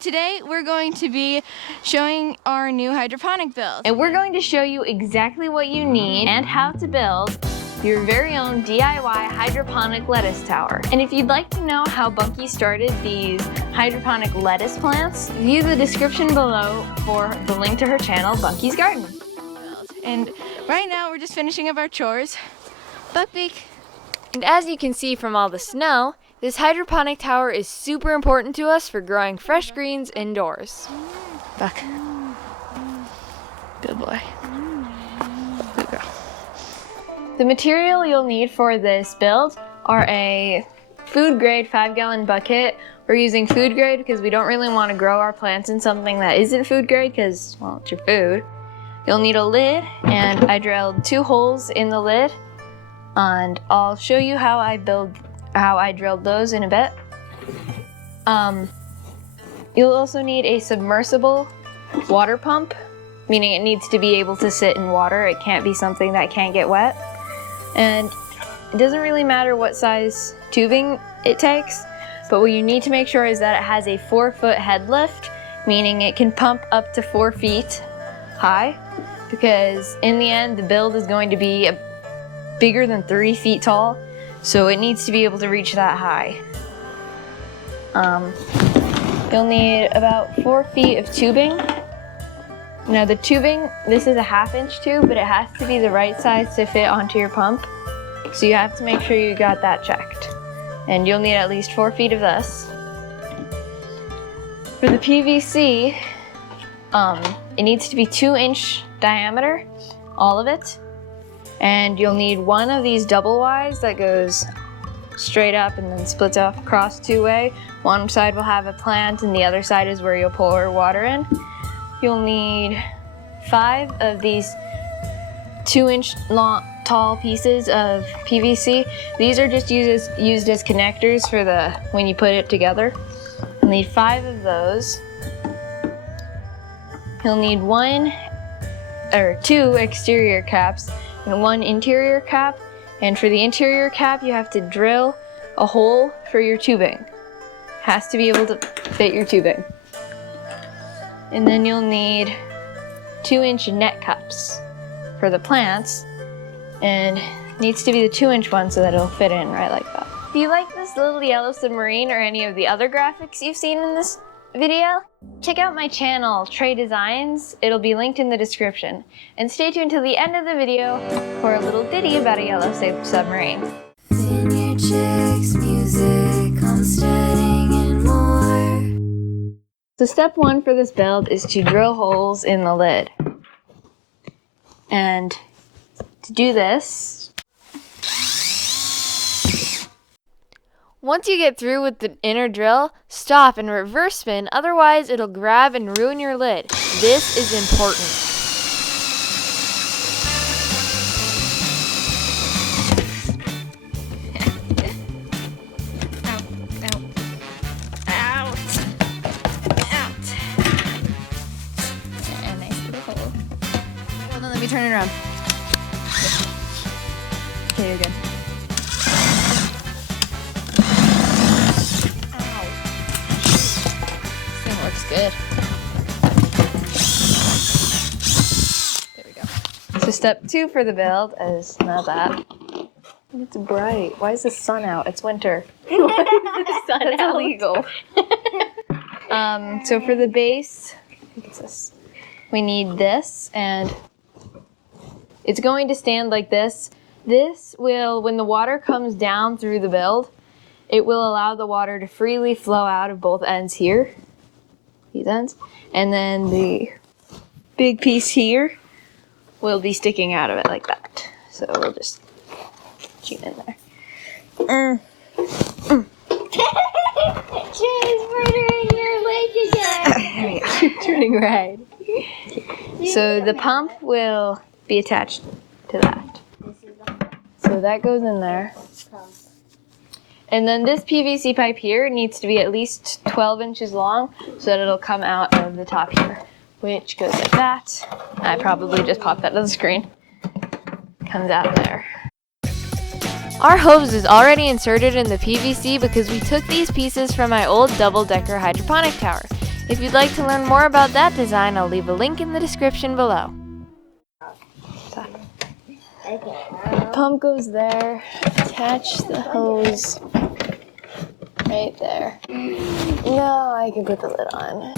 Today we're going to be showing our new hydroponic build. And we're going to show you exactly what you need and how to build your very own DIY hydroponic lettuce tower. And if you'd like to know how Bunkie started these hydroponic lettuce plants, view the description below for the link to her channel, Bunkie's Garden. And right now we're just finishing up our chores. Buckbeak. And as you can see from all the snow, this hydroponic tower is super important to us for growing fresh greens indoors. Buck. Good boy. Good girl. The material you'll need for this build are a food grade 5-gallon bucket. We're using food grade because we don't really want to grow our plants in something that isn't food grade because, well, it's your food. You'll need a lid, and I drilled 2 holes in the lid, and I'll show you how I drilled those in a bit. You'll also need a submersible water pump, meaning it needs to be able to sit in water. It can't be something that can't get wet. And it doesn't really matter what size tubing it takes, but what you need to make sure is that it has a 4-foot head lift, meaning it can pump up to 4 feet high, because in the end the build is going to be bigger than 3 feet tall. So it needs to be able to reach that high. You'll need about 4 feet of tubing. Now the tubing, this is a 1/2-inch tube, but it has to be the right size to fit onto your pump. So you have to make sure you got that checked. And you'll need at least 4 feet of this. For the PVC, it needs to be 2-inch diameter, all of it. And you'll need one of these double Ys that goes straight up and then splits off across 2-way. One side will have a plant and the other side is where you'll pour water in. You'll need 5 of these 2-inch long, tall pieces of PVC. These are just used as connectors for when you put it together. You'll need 5 of those. You'll need 2 exterior caps and 1 interior cap, and for the interior cap you have to drill a hole for your tubing. Has to be able to fit your tubing. And then you'll need 2-inch net cups for the plants, and it needs to be the 2-inch one so that it'll fit in right like that. If you like this little Yellow Submarine or any of the other graphics you've seen in this video, check out my channel, Trie Designs. It'll be linked in the description. And stay tuned till the end of the video for a little ditty about a yellow submarine. Vineyard chicks, music, homesteading, and more. So step 1 for this build is to drill holes in the lid. And to do this, Once you get through with the inner drill, stop and reverse spin, otherwise it'll grab and ruin your lid. This is important. And nice little hole. Hold on, let me turn it around. Okay, you're good. Looks good. There we go. so step 2 for the build is not that. It's bright. Why is the sun out? It's winter. That's illegal. So for the base, what's this? We need this, and it's going to stand like this. This will, when the water comes down through the build, it will allow the water to freely flow out of both ends here. These ends. And then the big piece here will be sticking out of it like that. So we'll just shoot in there. She's murdering your leg again. There we go. Turning red. So the pump will be attached to that. So that goes in there. And then this PVC pipe here needs to be at least 12 inches long so that it'll come out of the top here, which goes like that. I probably just popped that on the screen. Comes out there. Our hose is already inserted in the PVC because we took these pieces from my old double-decker hydroponic tower. If you'd like to learn more about that design, I'll leave a link in the description below. Pump goes there. Attach the hose right there. Now I can put the lid on.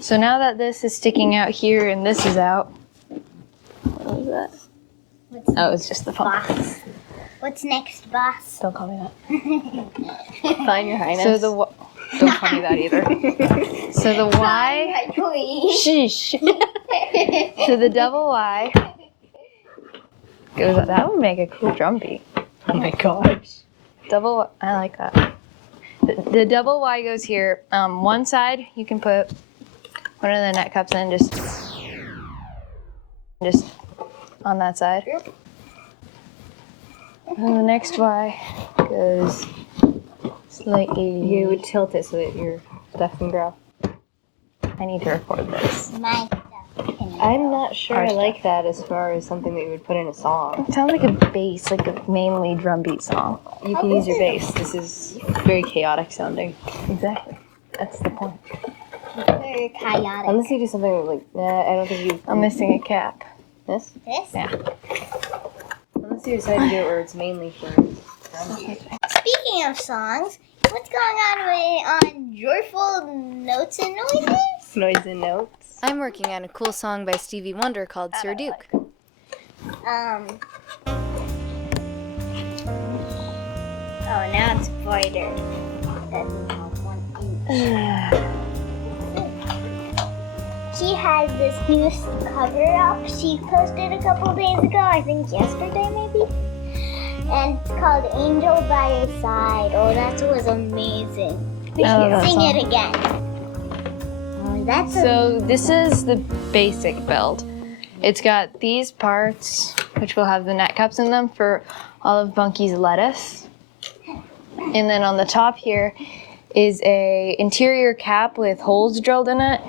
So now that this is sticking out here and this is out, what was that? Oh, it's just the pump. Boss. What's next, boss? Don't call me that. Fine, Your Highness. So the don't call me that either. So the Y. Sheesh. So the double Y goes. That would make a cool drum beat. Oh my gosh. Double. I like that. The double Y goes here. One side you can put one of the net cups in, just on that side. And the next Y goes slightly. You would tilt it so that your stuff can grow. I need to record this. My stuff. I'm not sure Our I stuff. like that as far as something that you would put in a song. It sounds like a bass, like a mainly drum beat song. You can use your bass. This is very chaotic sounding. Exactly. That's the point. Very chaotic. Unless you do something like, I don't think you. I'm missing a cap. This? This? Yeah. Unless you decide to do it where it's mainly for. Speaking of songs, what's going on Joyful Notes and Noises? Noise and notes. I'm working on a cool song by Stevie Wonder called Sir Duke. Oh, now it's brighter. That's not 1 inch. She has this new cover up she posted a couple days ago, I think yesterday maybe. And it's called Angel by Your Side. Oh, that was amazing. We I love should that sing song. it again. That's So this is the basic build. It's got these parts, which will have the net cups in them for all of Bunkie's lettuce. And then on the top here is a interior cap with holes drilled in it.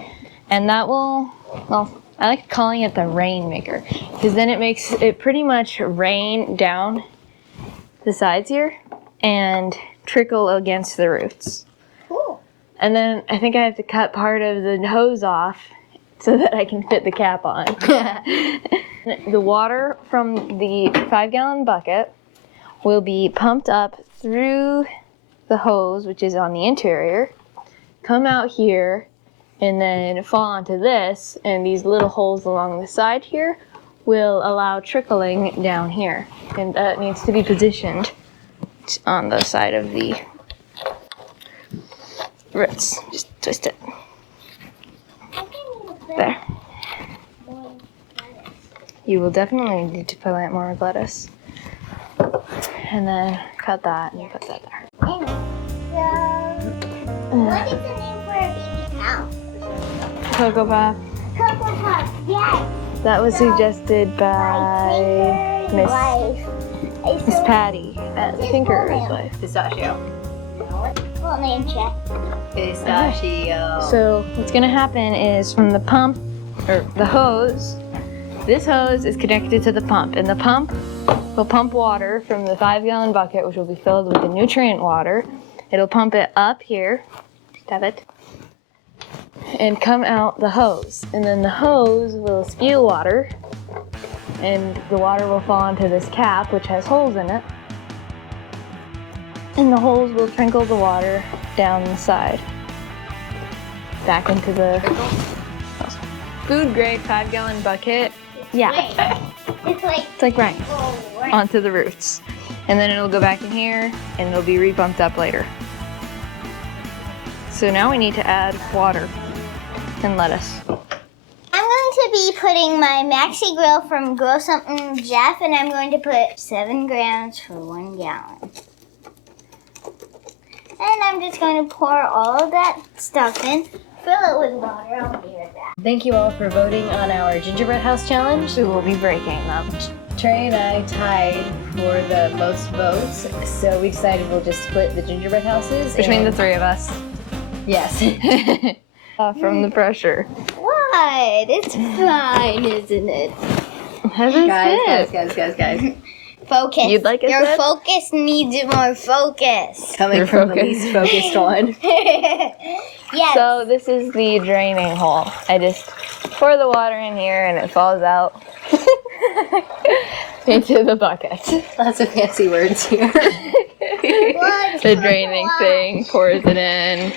And that will, well, I like calling it the rainmaker, because then it makes it pretty much rain down the sides here and trickle against the roots. cool. And then I think I have to cut part of the hose off so that I can fit the cap on. The water from the 5-gallon bucket will be pumped up through the hose, which is on the interior, come out here, and then fall onto this, and these little holes along the side here will allow trickling down here. And that needs to be positioned on the side of the roots. Just twist it. There. You will definitely need to plant more lettuce. And then cut that and put that there. Anyway, so what is the name for a baby cow? Cocoa Puff. Cocoa Puff, yes. That was suggested by Tinker's Miss Patty at Tinker's Wife. Pistachio. Full name check. Pistachio. So what's gonna happen is from the pump, or the hose, this hose is connected to the pump, and the pump will pump water from the 5-gallon bucket, which will be filled with the nutrient water. It'll pump it up here, stab it, and come out the hose. And then the hose will spew water, and the water will fall onto this cap, which has holes in it. And the holes will trickle the water down the side, back into the food grade 5-gallon bucket. Yeah, It's like, it's like rain oh, right. onto the roots. And then it'll go back in here and it'll be re-pumped up later. So now we need to add water and lettuce. I'm going to be putting my maxi grill from Grow Something Jeff, and I'm going to put 7 grams for 1 gallon. And I'm just going to pour all of that stuff in, fill it with water. I'll be right back. Thank you all for voting on our gingerbread house challenge. We will be breaking them. Trey and I tied for the most votes, so we decided we'll just split the gingerbread houses. Between the and- 3 of us. Yes. From the pressure. Whoa! fine. It's fine, isn't it? Guys. Focus. You'd like it Your said? focus needs more focus. Coming Your from the focus. least focused one. Yes. So this is the draining hole. I just pour the water in here and it falls out into the bucket. Lots of fancy words here. The draining thing pours it in,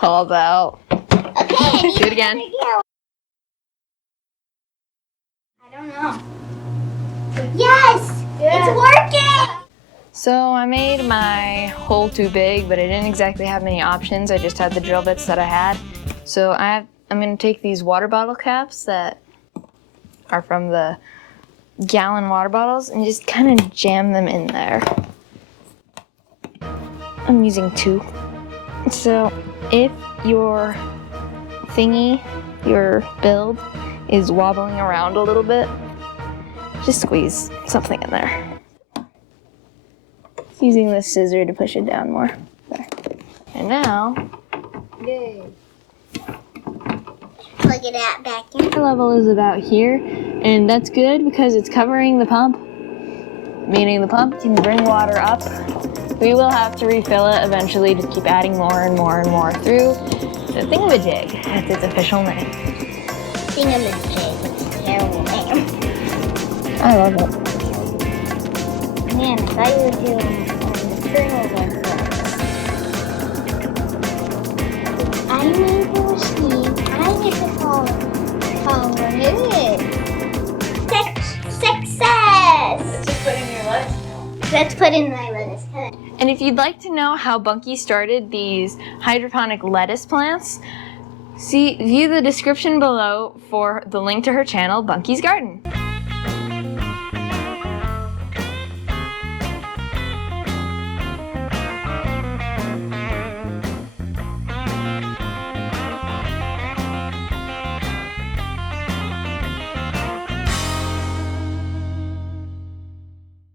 falls out. Okay. Do it again. I don't know. Yes! It's working! So I made my hole too big, but I didn't exactly have many options. I just had the drill bits that I had. So I'm gonna take these water bottle caps that are from the gallon water bottles and just kind of jam them in there. I'm using 2. So if your thingy, your build, is wobbling around a little bit, just squeeze something in there. Using this scissor to push it down more. There. And now, Look at that vacuum. the level is about here, and that's good because it's covering the pump, meaning the pump can bring water up. We will have to refill it eventually to keep adding more and more and more through the thingamajig. That's its official name. Thingamajig. Terrible name. I love it. Man, I thought you were doing the kernels on first. I need to receive. I get to call it. Success! Just put in your lettuce. Let's put in my lettuce. And if you'd like to know how Bunkie started these hydroponic lettuce plants, view the description below for the link to her channel, Bunkie's Garden.